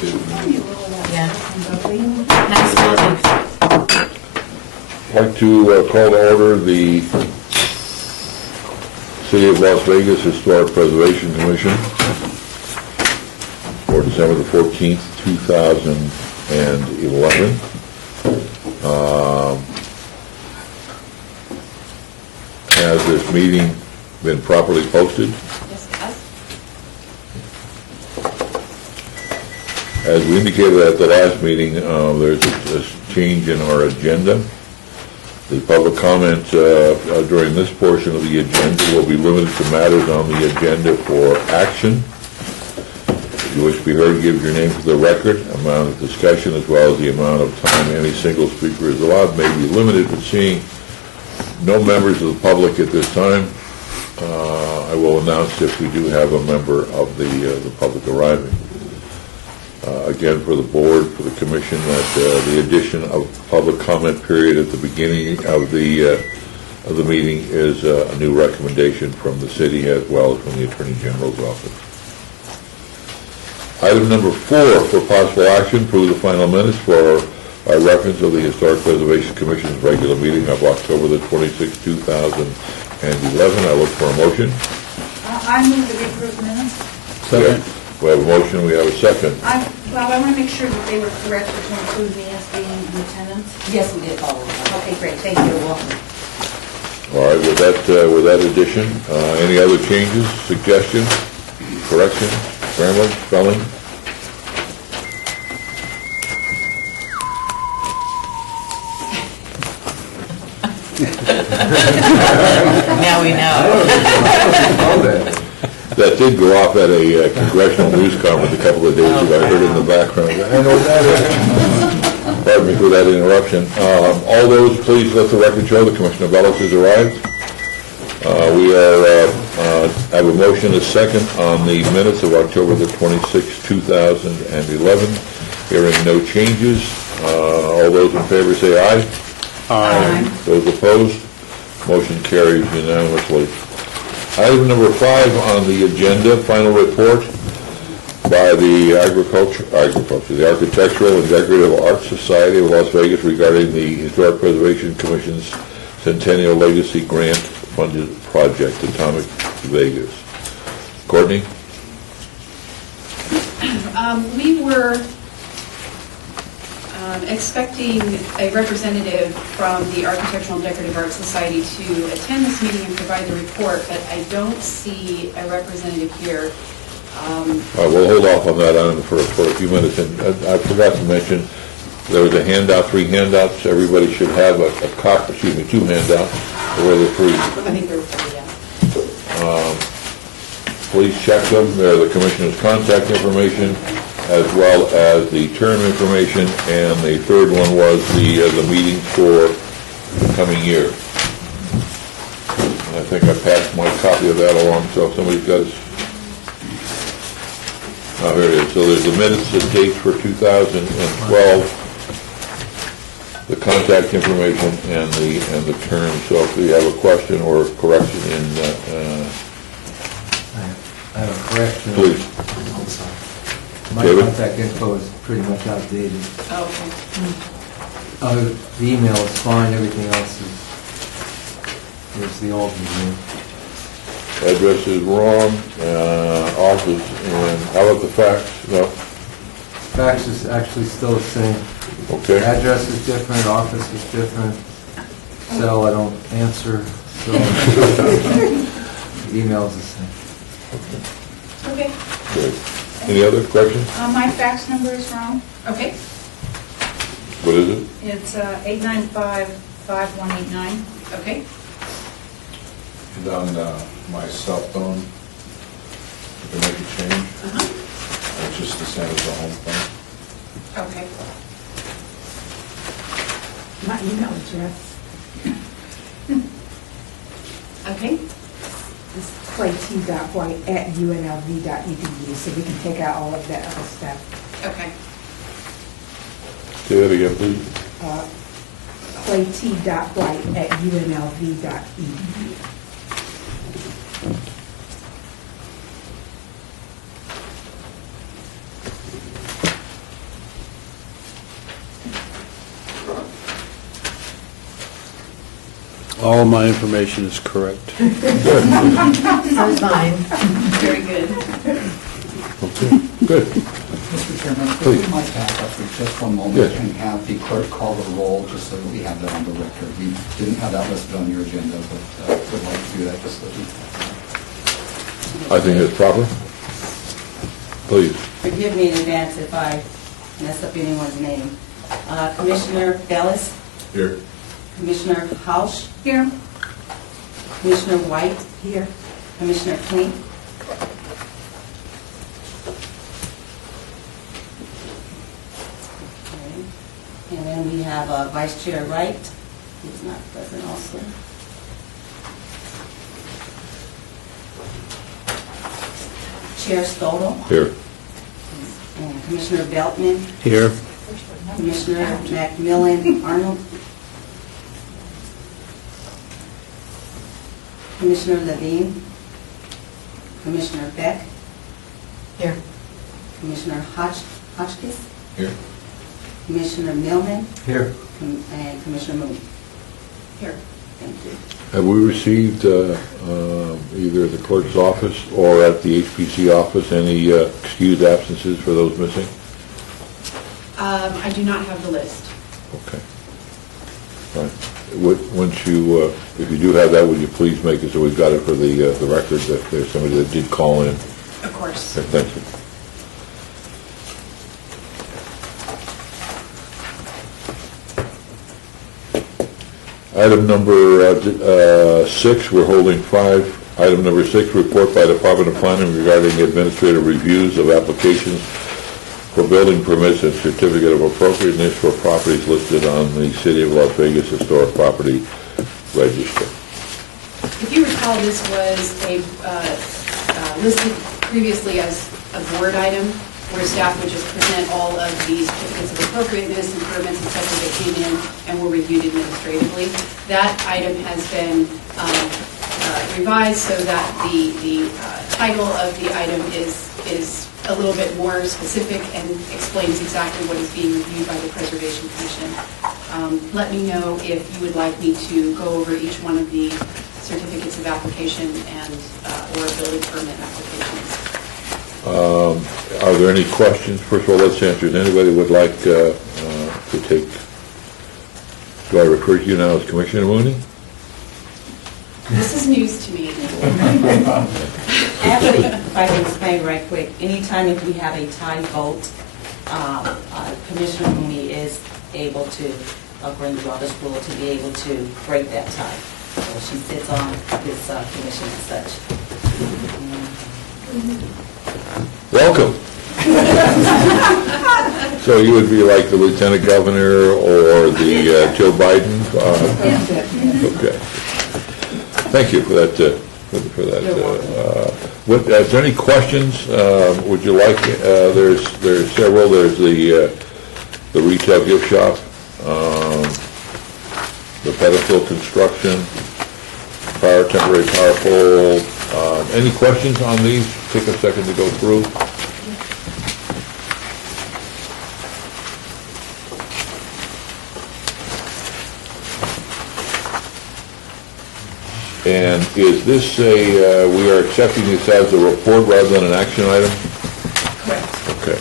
Yeah. Nice buildings. I'd like to call to order the City of Las Vegas Historic Preservation Commission for December the 14th, 2011. Has this meeting been properly posted? Yes, it has. As we indicated at the last meeting, there's a change in our agenda. The public comment during this portion of the agenda will be limited to matters on the agenda for action. If you wish to be heard, give your name for the record. Amount of discussion as well as the amount of time any single speaker is allowed may be limited, but seeing no members of the public at this time, I will announce if we do have a member of the public arriving. Again, for the board, for the commission, that the addition of public comment period at the beginning of the meeting is a new recommendation from the city as well as from the Attorney General's office. Item number 4 for possible action, approve the final minutes for our reference of the Historic Preservation Commission's regular meeting of October the 26th, 2011. I look for a motion. I move that we approve the minutes. Second. We have a motion, we have a second. I want to make sure that they were correct to include me as being in attendance. Yes, we did follow that. Okay, great, thank you. You're welcome. All right, with that addition, any other changes, suggestions, corrections, grammar, spelling? Now we know. That did go off at a congressional news conference a couple of days ago. I heard it in the background. I know what that is. Pardon me for that interruption. All those, please let the record show the Commissioner Bellis has arrived. We I have a motion, a second, on the minutes of October the 26th, 2011. Hearing no changes. All those in favor say aye. Aye. Those opposed? Motion carries unanimously. Item number 5 on the agenda, final report by the the Architectural and Decorative Arts Society of Las Vegas regarding the Historic Preservation Commission's Centennial Legacy Grant funded project, Atomic Vegas. Courtney? We were expecting a representative from the Architectural and Decorative Arts Society to attend this meeting and provide the report, but I don't see a representative here. We'll hold off on that item for a few minutes. And I forgot to mention, there was a handout, 3 handouts. Everybody should have a copy, 2 handouts, or the 3. I think there were 3, yeah. Please check them. They're the Commissioner's contact information, as well as the term information, and the third one was the meetings for the coming year. And I think I passed my copy of that along, so if somebody's got it. Oh, here it is. So there's the minutes, the dates for 2012, the contact information, and the term. So if you have a question or correction I have a correction. please. My David? contact info is pretty much outdated. Oh, okay. The email is fine, everything else is the old email. Address is wrong, office, and how about the fax? No? Fax is actually still the same. Okay. Address is different, office is different, cell I don't answer, so email is the same. Okay. Good. Any other questions? My fax number is wrong. Okay. What is it? It's 895-5189. Okay. And on my cell phone, to make a change, it's just the same as the home phone. Okay. My email address Okay. is clayt.white@unlv.edu, so we can take out all of that other stuff. Okay. Say that again, please. clayt.white@unlv.edu. All my information is correct. So is mine. Very good. Okay, good. Mr. Chairman, if Please. we might back up for just one moment Yes. and have the clerk call the roll, just so that we have that on the record. We didn't have that listed on your agenda, but would like to do that just so we... I think that's proper. Please. Forgive me in advance if I mess up anyone's name. Commissioner Bellis, Here. Commissioner Hausch, Here. Commissioner White, Here. Commissioner Klink. Okay. And then we have Vice Chair Wright, who's not present also. Chair Stodel, Here. and Commissioner Beltman, Here. Commissioner Macmillan Arnold, Commissioner Levine, Commissioner Beck, Here. Commissioner Hotchkiss, Here. Commissioner Millman, Here. and Commissioner Moon. Here. Thank you. Have we received, either at the clerk's office or at the HPC office, any excused absences for those missing? I do not have the list. Okay. Right. Once you, if you do have that, would you please make it so we've got it for the record that there's somebody that did call in? Of course. Okay, thank you. Item number 6, we're holding 5. Item number 6, report by Department of Planning regarding administrative reviews of applications for building permits and certificate of appropriateness for properties listed on the City of Las Vegas Historic Property Register. If you recall, this was listed previously as a board item, where staff would just present all of the certificates of appropriateness and permits and such that came in and were reviewed administratively. That item has been revised so that the title of the item is a little bit more specific and explains exactly what is being reviewed by the Preservation Commission. Let me know if you would like me to go over each one of the certificates of application and or building permit applications. Are there any questions? First of all, let's answer. If anybody would like to take, do I refer to you now as Commissioner Mooney? This is news to me. Actually, if I can explain right quick, anytime if we have a tie vote, Commissioner Mooney is able to, according to Robert's rule, to be able to break that tie. So she sits on this commission as such. Welcome. So you would be like the Lieutenant Governor or the Joe Biden? Okay. Thank you for that. Is there any questions? Would you like? There's several. There's the retail gift shop, the pedestal construction, temporary power pole. Any questions on these? Take a second to go through. And is this we are accepting this as a report rather than an action item? Correct. Okay.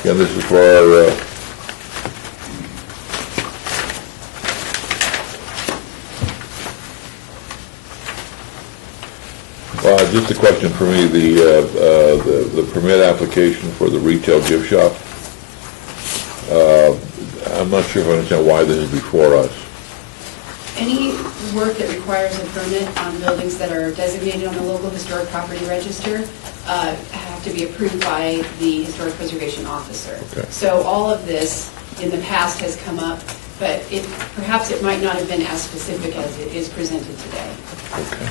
Again, this is for our, just a question for me, the permit application for the retail gift shop. I'm not sure if I understand why this is before us. Any work that requires a permit on buildings that are designated on the local historic property register have to be approved by the historic preservation officer. Okay. So all of this in the past has come up, but perhaps it might not have been as specific as it is presented today. Okay.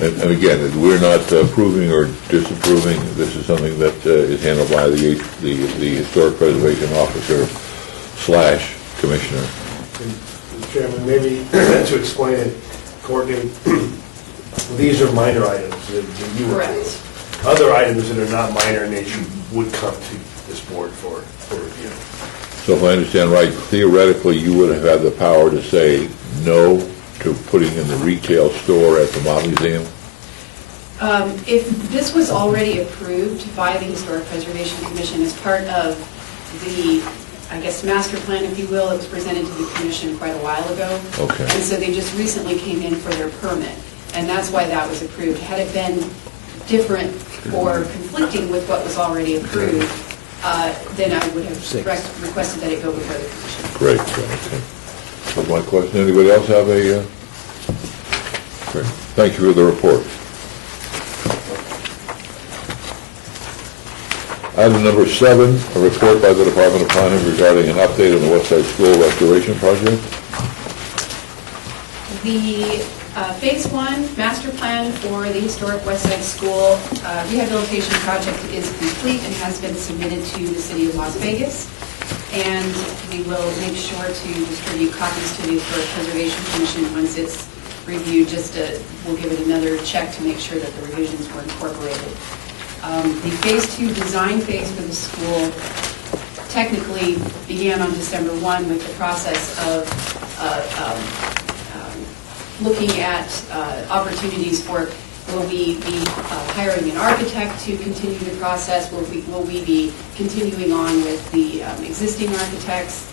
And again, we're not approving or disapproving. This is something that is handled by the historic preservation officer / commissioner. Mr. Chairman, maybe to explain it, Courtney, these are minor items that you would Correct. approve. Other items that are not minor in nature would come to this board for review. So if I understand right, theoretically, you would have had the power to say no to putting in the retail store at the Mott Museum? If this was already approved by the Historic Preservation Commission as part of the, I guess, master plan, if you will, it was presented to the commission quite a while ago. Okay. And so they just recently came in for their permit, and that's why that was approved. Had it been different or conflicting with what was already approved, then I would have requested that it go before the commission. Great, okay. That's my question. Anybody else have a, great. Thank you for the report. Item number 7, a report by the Department of Planning regarding an update on the West Side School restoration project. The Phase 1 master plan for the historic West Side School rehabilitation project is complete and has been submitted to the City of Las Vegas. And we will make sure to distribute copies to the Historic Preservation Commission once it's reviewed. We'll give it another check to make sure that the revisions were incorporated. The Phase 2 design phase for the school technically began on December 1 with the process of looking at opportunities for, will we be hiring an architect to continue the process? Will we be continuing on with the existing architects?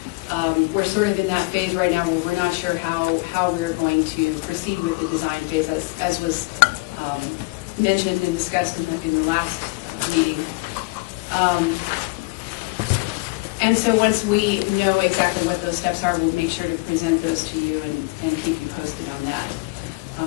We're sort of in that phase right now where we're not sure how we're going to proceed with the design phase, as was mentioned and discussed in the last meeting. And so once we know exactly what those steps are, we'll make sure to present those to you and keep you posted on that.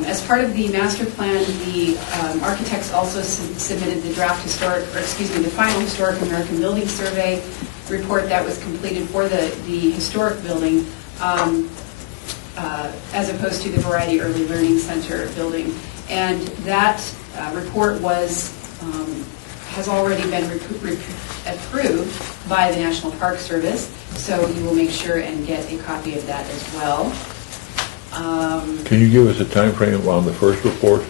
As part of the master plan, the architects also submitted the the final Historic American Building Survey report that was completed for the historic building, as opposed to the Variety Early Learning Center building. And that report has already been approved by the National Park Service, so you will make sure and get a copy of that as well. Can you give us a time frame on the first report?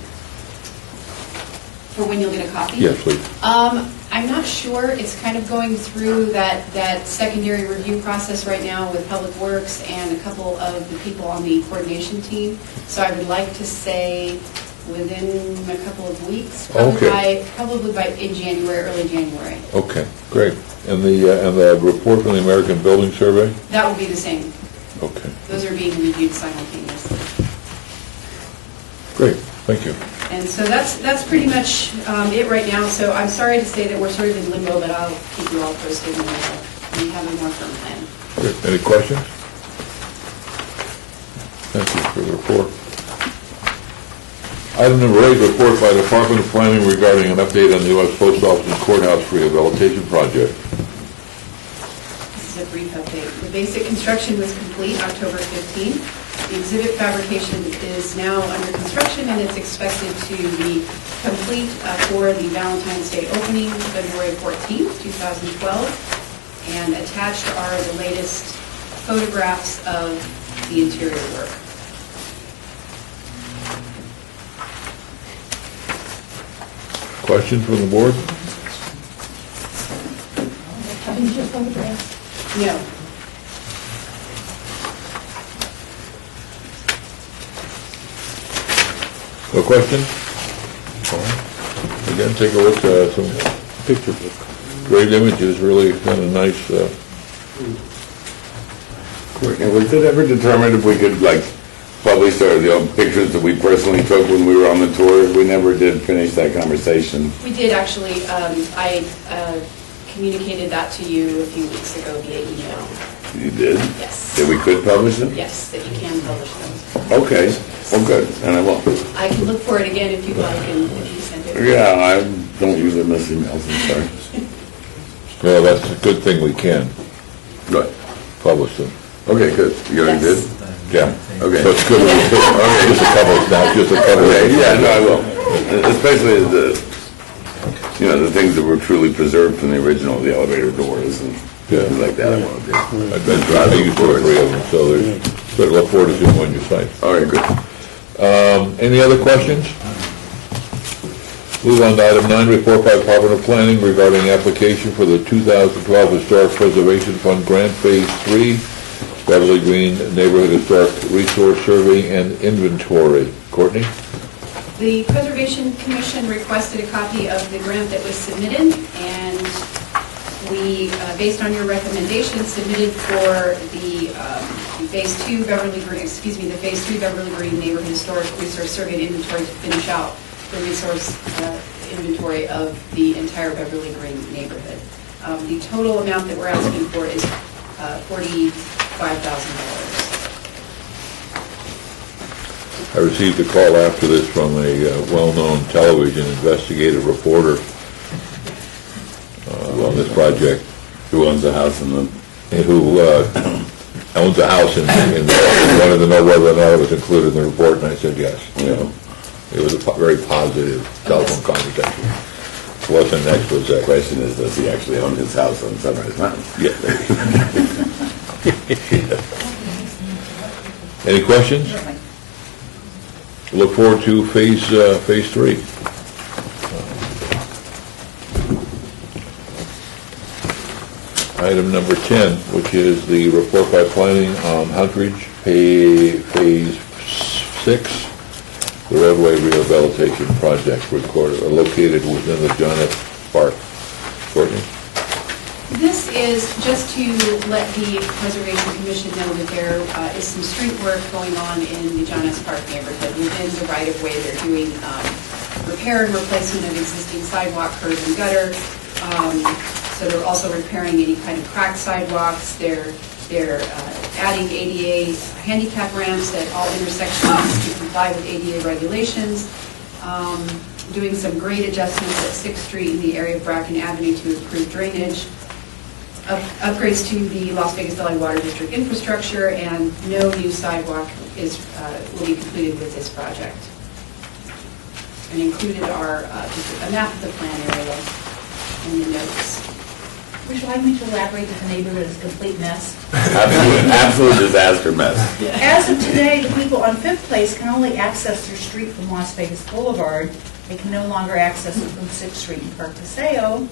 For when you'll get a copy? Yes, please. I'm not sure. It's kind of going through that secondary review process right now with Public Works and a couple of the people on the coordination team. So I would like to say within a couple of weeks, probably by in January, early January. Okay, great. And the report from the American Building Survey? That will be the same. Okay, Those are being reviewed simultaneously. great, thank you. And so that's pretty much it right now. So I'm sorry to say that we're sort of in limbo, but I'll keep you all posted when we have a more firm plan. Great. Any questions? Thank you for the report. Item number 8, report by the Department of Planning regarding an update on the U.S. Post Office and Courthouse rehabilitation project. This is a brief update. The basic construction was complete October 15th. The exhibit fabrication is now under construction, and it's expected to be complete for the Valentine's Day opening, February 14th, 2012. And attached are the latest photographs of the interior work. Questions from the board? No. No questions? Again, take a look at some Picture book. great images, really kind of nice. Courtney, was it ever determined if we could, like, publish our pictures that we personally took when we were on the tour? We never did finish that conversation. We did actually. I communicated that to you a few weeks ago via email. You did? Yes. That we could publish them? Yes, that you can publish those. Okay, well, good, and I will. I can look for it again if you'd like, and if you send it. Yeah, I don't usually miss emails, I'm sorry. Well, that's a good thing we can Good. publish them. Okay, good. You already did? Yeah. Okay. So it's good. Just a couple, not just a couple. Okay, yeah, no, I will. Especially the things that were truly preserved from the original, the elevator doors and things like that. I want to do. I've been driving you 2 or 3 of them, so better look forward to seeing them on your site. All right, good. Any other questions? Move on to item 9, report by Department of Planning regarding application for the 2012 Historic Preservation Fund Grant Phase 3, Beverly Green Neighborhood Historic Resource Survey and Inventory. Courtney? The Preservation Commission requested a copy of the grant that was submitted, and we, based on your recommendation, submitted for the Phase 2 Beverly Green, the Phase 3 Beverly Green Neighborhood Historic Resource Survey and Inventory to finish out the resource inventory of the entire Beverly Green neighborhood. The total amount that we're asking for is $45,000. I received a call after this from a well-known television investigative reporter on this project. Who owns the house in the, Who owns a house and wanted to know whether or not it was included in the report, and I said yes. Yeah. It was a very positive telephone conversation. It wasn't an expose. the question is, does he actually own his house on Sunrise Mountain? Yeah. Any questions? Look forward to phase 3. Item number 10, which is the report by planning on Huntridge, phase 6, the roadway rehabilitation project located within the John F. Park. Courtney? This is just to let the Preservation Commission know that there is some street work going on in the John S. Park neighborhood. Within the right-of-way, they're doing repair and replacement of existing sidewalk, curb, and gutter. So they're also repairing any kind of cracked sidewalks. They're adding ADA handicap ramps at all intersections to comply with ADA regulations. Doing some grade adjustments at 6th Street in the area of Bracken Avenue to improve drainage. Upgrades to the Las Vegas Valley Water District infrastructure, and no new sidewalk will be completed with this project. And included are just a map of the plan area and the notes. Would you like me to elaborate that the neighborhood is a complete mess? Absolute disaster mess. As of today, the people on Fifth Place can only access their street from Las Vegas Boulevard. They can no longer access it from 6th Street and Park Paseo.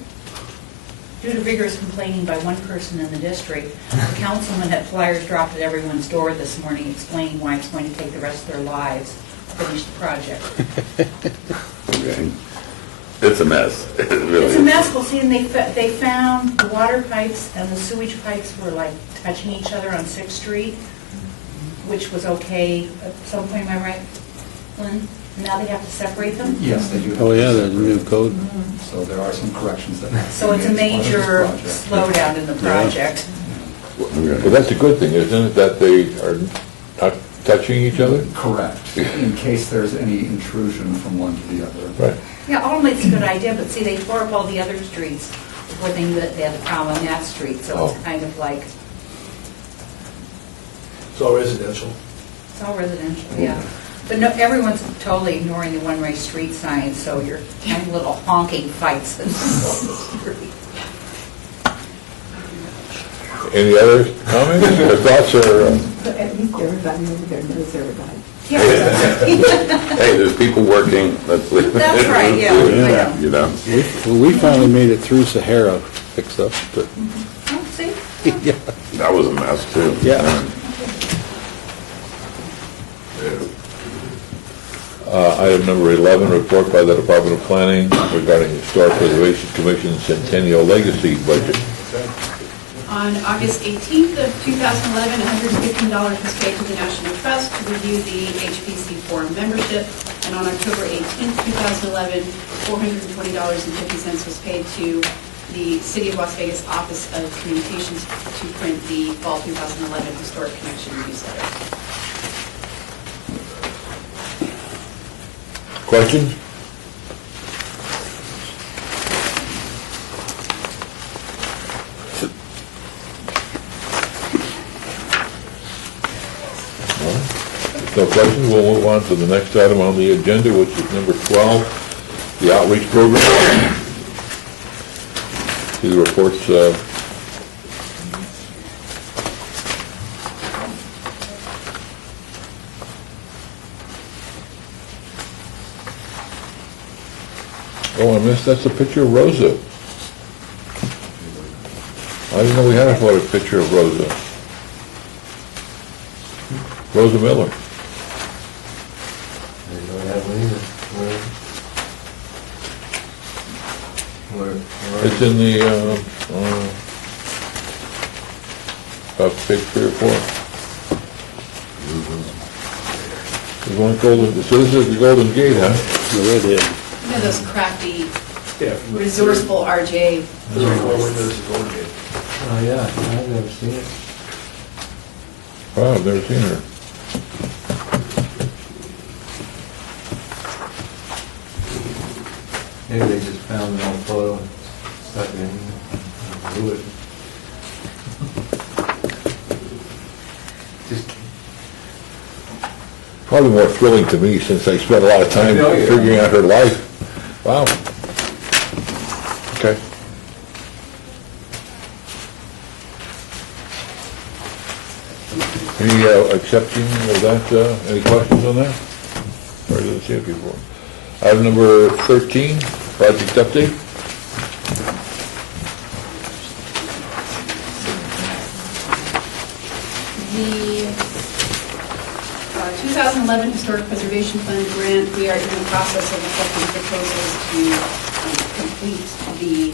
Due to vigorous complaining by one person in the district, the councilman had flyers dropped at everyone's door this morning explaining why it's going to take the rest of their lives to finish the project. Okay. It's a mess. It really It's a is. mess. Well, see, and they found the water pipes and the sewage pipes were like touching each other on 6th Street, which was okay at some point, am I right, Lynn? Now they have to separate them? Yes, they do. Oh, yeah, there's a new code. So there are some corrections that. So it's a major slowdown in the project. Okay. But that's a good thing, isn't it, that they are not touching each other? Correct, in case there's any intrusion from one to the other. Right. Yeah, ultimately it's a good idea, but see, they tore up all the other streets before they knew that they had a problem on that street, so it's Oh. kind of like, It's all residential. it's all residential, yeah. But no, everyone's totally ignoring the one-way street signs, so you're having little honking fights that go Any other comments or thoughts or? But at least everybody over there knows everybody. Hey, there's people working, let's leave it. That's right, yeah, I know. You know? We finally made it through Sahara fixed up, but, Oh, see? yeah. That was a mess too. Yeah. Item number 11, report by the Department of Planning regarding Historic Preservation Commission Centennial Legacy Budget. On August 18th of 2011, $115 was paid to the National Trust to review the HPC Forum membership, and on October 18th, 2011, $420.50 was paid to the City of Las Vegas Office of Communications to print the Fall 2011 Historic Connection newsletter. Questions? No questions, we'll move on to the next item on the agenda, which is number 12, the outreach program. See the reports, oh, I missed, that's a picture of Rosa. I didn't know we had a photo picture of Rosa. Rosa Miller. I don't have one either. Where? It's in the, page 3 or 4. There's one Golden, so this is the Golden Gate, huh? The redhead. You know those crafty, Yeah. from the resourceful RJ. 34 windows of Golden Gate. Oh, yeah, I've never seen it. Wow, I've never seen her. Maybe they just found an old photo and stuck it in, and blew it. Just, Probably more thrilling to me since I spent a lot of time I know, yeah. figuring out her life. Wow. Okay. Any accepting of that, any questions on that? Or didn't see it before? Item number 13, project update. The 2011 Historic Preservation Fund grant, we are in the process of accepting proposals to complete the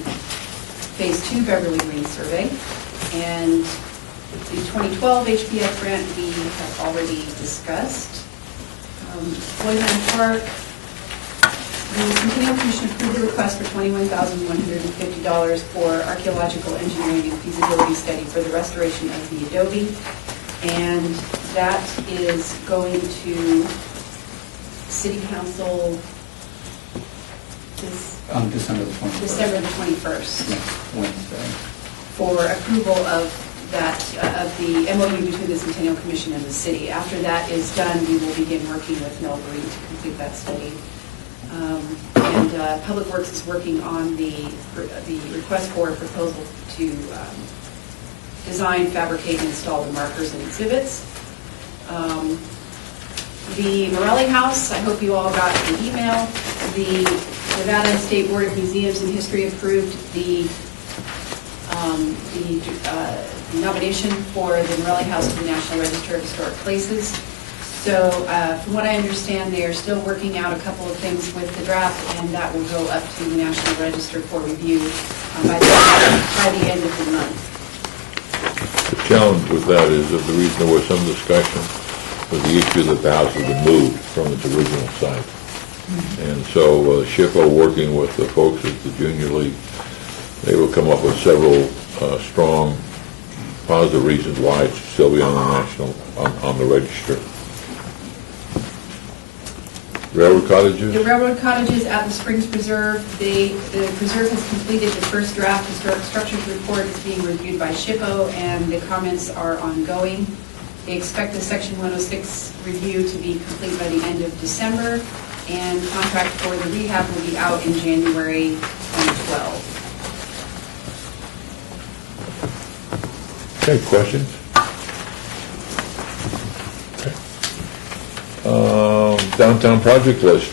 Phase 2 Beverly Green survey. And the 2012 HPF grant we have already discussed. Boyland Park, the Centennial Commission approved the request for $21,150 for archaeological engineering and feasibility study for the restoration of the adobe. And that is going to City Council December the 21st. December the 21st Next Wednesday. for approval of that, of the MOU between the Centennial Commission and the city. After that is done, we will begin working with Melbury to complete that study. And Public Works is working on the request for a proposal to design, fabricate, and install the markers and exhibits. The Morelli House, I hope you all got the email. The Nevada State Board of Museums and History approved the nomination for the Morelli House to the National Register of Historic Places. So from what I understand, they are still working out a couple of things with the draft, and that will go up to the National Register for review by the end of the month. The challenge with that is that the reason there was some discussion was the issue that the house has been moved from its original site. And so SHPO, working with the folks at the Junior League, they will come up with several strong, positive reasons why it should still be on the national, on the register. Railroad cottages? The railroad cottages at the Springs Preserve, the preserve has completed the first draft historic structures report. It's being reviewed by SHPO, and the comments are ongoing. They expect the Section 106 review to be complete by the end of December, and contract for the rehab will be out in January 2012. Okay, questions? Okay. Downtown project list.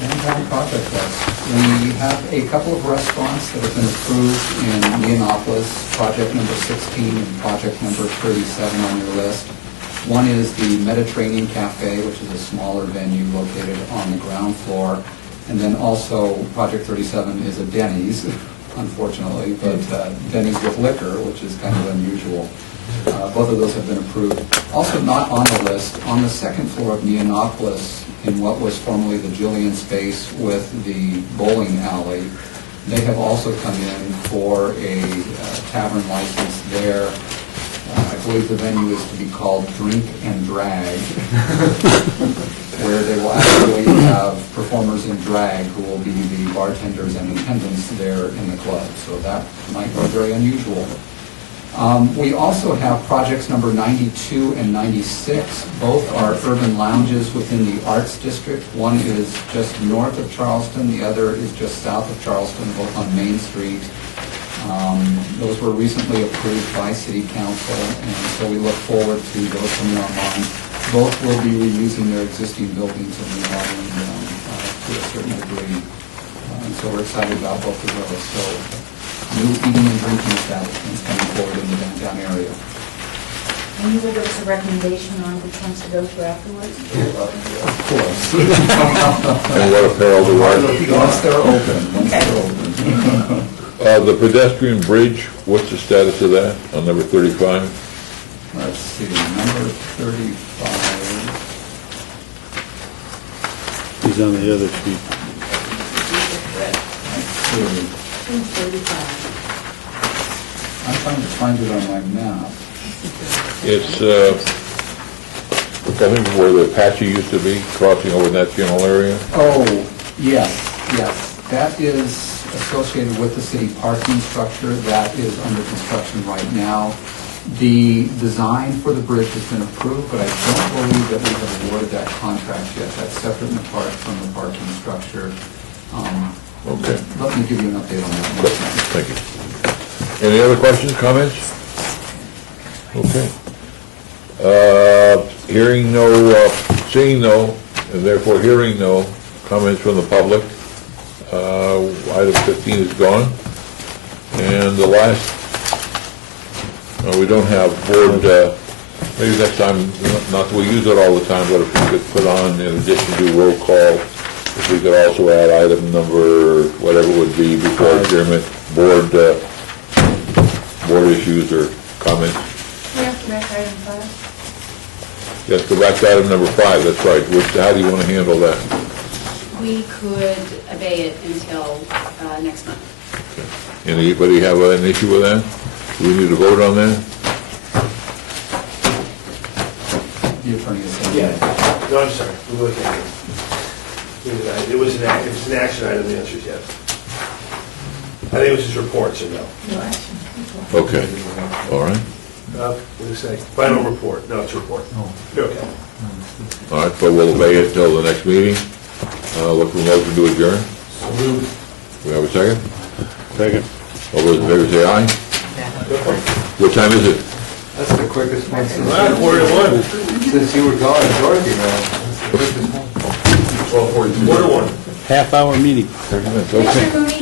Downtown project list. We have a couple of restaurants that have been approved in Neonopolis, project number 16 and project number 37 on your list. One is the Mediterranean Cafe, which is a smaller venue located on the ground floor. And then also, project 37 is a Denny's, unfortunately, but Denny's with liquor, which is kind of unusual. Both of those have been approved. Also not on the list, on the second floor of Neonopolis, in what was formerly the Jillian space with the bowling alley, they have also come in for a tavern license there. I believe the venue is to be called Drink and Drag, where they will actually have performers in drag who will be the bartenders and attendants there in the club. So that might be very unusual. We also have projects number 92 and 96. Both are urban lounges within the Arts District. One is just north of Charleston, the other is just south of Charleston, both on Main Street. Those were recently approved by City Council, and so we look forward to those coming online. Both will be reusing their existing buildings and remodeling them to a certain degree. And so we're excited about both of those. So new eating and drinking establishments coming forward in the downtown area. And you will give us a recommendation on which ones to go to afterwards? Of course. And what apparel to wear? Once they're open, once they're open. The pedestrian bridge, what's the status of that on number 35? Let's see, number 35. He's on the other sheet. Let's see. I'm trying to find it on my map. It's, I think where the Apache used to be, crossing over in that general area. Oh, yes, yes. That is associated with the city parking structure. That is under construction right now. The design for the bridge has been approved, but I don't believe that we have awarded that contract yet. That's separate and apart from the parking structure. Okay. Let me give you an update on that in a second. Thank you. Any other questions, comments? Okay. Hearing no, seeing no, and therefore hearing no comments from the public, item 15 is gone. And the last, we don't have board, maybe next time, not that we use it all the time, but if we could put on, in addition to roll call, if we could also add item number, whatever it would be before adjournment, board issues or comments. We have to back item 5. Yes, go back to item number 5, that's right. How do you want to handle that? We could obey it until next month. Anybody have an issue with that? Do we need to vote on that? The attorney is saying. Yeah, no, I'm sorry, we're looking at it. It was an action item, the answer is yes. I think it was his report, so no. No action. Okay, all right. What do you say? Final report, no, it's a report. You're okay. All right, but we'll obey it until the next meeting. Look for a motion to adjourn. We have a second? Second. All those in favor say aye. What time is it? That's the quickest one since, Quarter to 1. since you were gone, Dorothy, man. That's the quickest one. 12:40. Quarter to 1. Half-hour meeting. 30 minutes, okay. Commissioner Mooney,